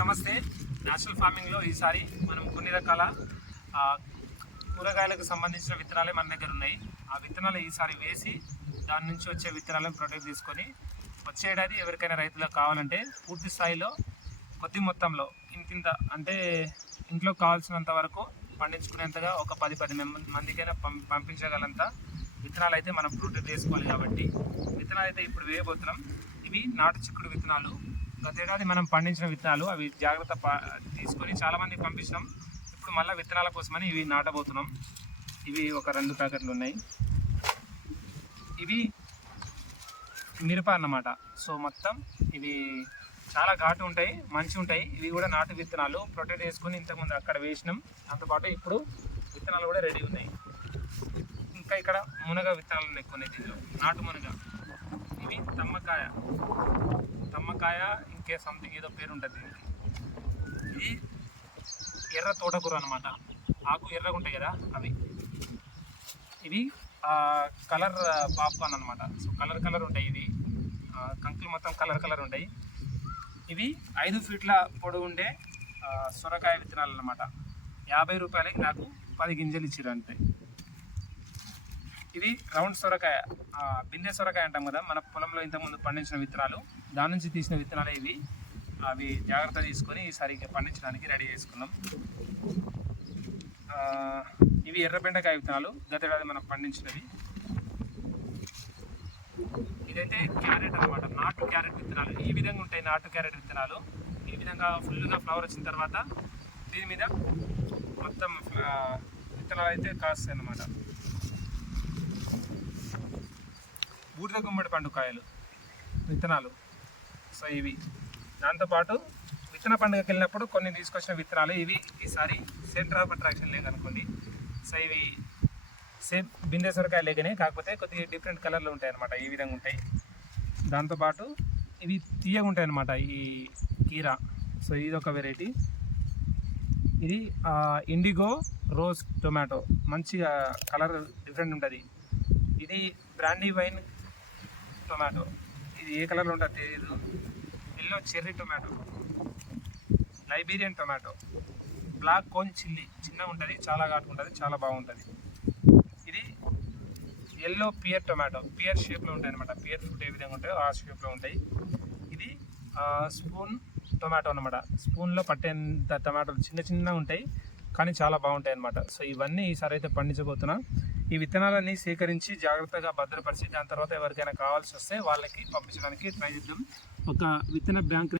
నమస్తే. నేచురల్ ఫార్మింగ్లో ఈసారి మనం కొన్ని రకాల కూరగాయలకు సంబంధించిన విత్తనాలే మన దగ్గర ఉన్నాయి. ఆ విత్తనాలు ఈసారి వేసి దాని నుంచి వచ్చే విత్తనాలను ప్రొటెక్ట్ తీసుకొని వచ్చే ఏడాది ఎవరికైనా రైతులకు కావాలంటే పూర్తి స్థాయిలో కొద్ది మొత్తంలో ఇంతింత అంటే ఇంట్లో కావాల్సినంత వరకు పండించుకునేంతగా ఒక 10 మందికైనా పంపించగలంత విత్తనాలు అయితే మనం ప్రొటెక్ట్ చేసుకోవాలి. కాబట్టి విత్తనాలు అయితే ఇప్పుడు వేయబోతున్నాం. ఇవి నాటు చిక్కుడు విత్తనాలు. గతేడాది మనం పండించిన విత్తనాలు, అవి జాగ్రత్త తీసుకొని చాలామంది పంపించినాం. ఇప్పుడు మళ్ళీ విత్తనాల కోసమని ఇవి నాటబోతున్నాం. ఇవి ఒక 2 ప్యాకెట్లు ఉన్నాయి. ఇవి మిరప అన్నమాట. సో మొత్తం ఇవి చాలా ఘాటు ఉంటాయి, మంచి ఉంటాయి. ఇవి కూడా నాటు విత్తనాలు ప్రొటెక్ట్ చేసుకొని ఇంతకుముందు అక్కడ వేసినాం. దాంతోపాటు ఇప్పుడు విత్తనాలు కూడా రెడీ ఉన్నాయి. ఇంకా ఇక్కడ మునగ విత్తనాలు ఉన్నాయి కొన్ని, దీనిలో నాటు మునగ. ఇవి తమ్మకాయ ఇంకే సంథింగ్ ఏదో పేరు ఉంటుంది దీనికి. ఇది ఎర్ర తోటకూర అనమాట. ఆకు ఎర్రగా ఉంటాయి కదా అవి. ఇవి కలర్ పాప్కార్న్ అనమాట. సో కలర్ ఉంటాయి. ఇవి కంకులు మొత్తం కలర్ ఉంటాయి. ఇవి 5 ఫీట్ల పొడవు ఉండే సొరకాయ విత్తనాలు అనమాట. 50 రూపాయలకి నాకు 10 గింజలు ఇచ్చిర్రు అంతే. ఇది రౌండ్ సొరకాయ, బిందె సొరకాయ అంటాం కదా, మన పొలంలో ఇంతకుముందు పండించిన విత్తనాలు, దాని నుంచి తీసిన విత్తనాలు ఇవి. అవి జాగ్రత్త తీసుకొని ఈసారి పండించడానికి రెడీ చేసుకున్నాం. ఇవి ఎర్ర బెండకాయ విత్తనాలు, గతేడాది మనం పండించినవి. ఇదైతే క్యారెట్ అనమాట, నాటు క్యారెట్ విత్తనాలు. ఈ విధంగా ఉంటాయి నాటు క్యారెట్ విత్తనాలు. ఈ విధంగా ఫుల్గా ఫ్లవర్ వచ్చిన తర్వాత దీని మీద మొత్తం విత్తనాలు అయితే కాస్తాయి అన్నమాట. బూడిద గుమ్మడి పండు కాయలు విత్తనాలు. సో ఇవి. దాంతోపాటు విత్తన పండుగకి వెళ్ళినప్పుడు కొన్ని తీసుకొచ్చిన విత్తనాలు ఇవి. ఈసారి సెంటర్ ఆఫ్ అట్రాక్షన్ లేకనుకోండి. సో ఇవి సేమ్ బిందె సొరకాయ లేకనే, కాకపోతే కొద్దిగా డిఫరెంట్ కలర్లు ఉంటాయి అన్నమాట. ఈ విధంగా ఉంటాయి. దాంతోపాటు ఇవి తీయగా ఉంటాయి అన్నమాట, ఈ కీరా. సో ఇది ఒక వెరైటీ. ఇది ఇండిగో రోజ్ టొమాటో, మంచిగా కలర్ డిఫరెంట్ ఉంటుంది. ఇది బ్రాండీ వైన్ టొమాటో. ఇది ఏ కలర్లో ఉంటుంది తెలియదు. Yellow cherry tomato, Liberian tomato, black cone chilli. చిన్నగా ఉంటుంది, చాలా ఘాటు ఉంటుంది, చాలా బాగుంటుంది. ఇది ఎల్లో పియర్ టొమాటో, పియర్ షేప్లో ఉంటాయి అనమాట. పియర్ ఫ్రూట్ ఏ విధంగా ఉంటాయో ఆ షేప్లో ఉంటాయి. ఇది స్పూన్ టొమాటో అనమాట. స్పూన్లో పట్టేంత టమాటోలు చిన్నగా ఉంటాయి, కానీ చాలా బాగుంటాయి అన్నమాట. సో ఇవన్నీ ఈసారి అయితే పండించబోతున్నా. ఈ విత్తనాలన్నీ సేకరించి జాగ్రత్తగా భద్రపరిచి దాని తర్వాత ఎవరికైనా కావాల్సి వస్తే వాళ్ళకి పంపించడానికి ట్రై చేద్దాం. ఒక విత్తన బ్యాంక్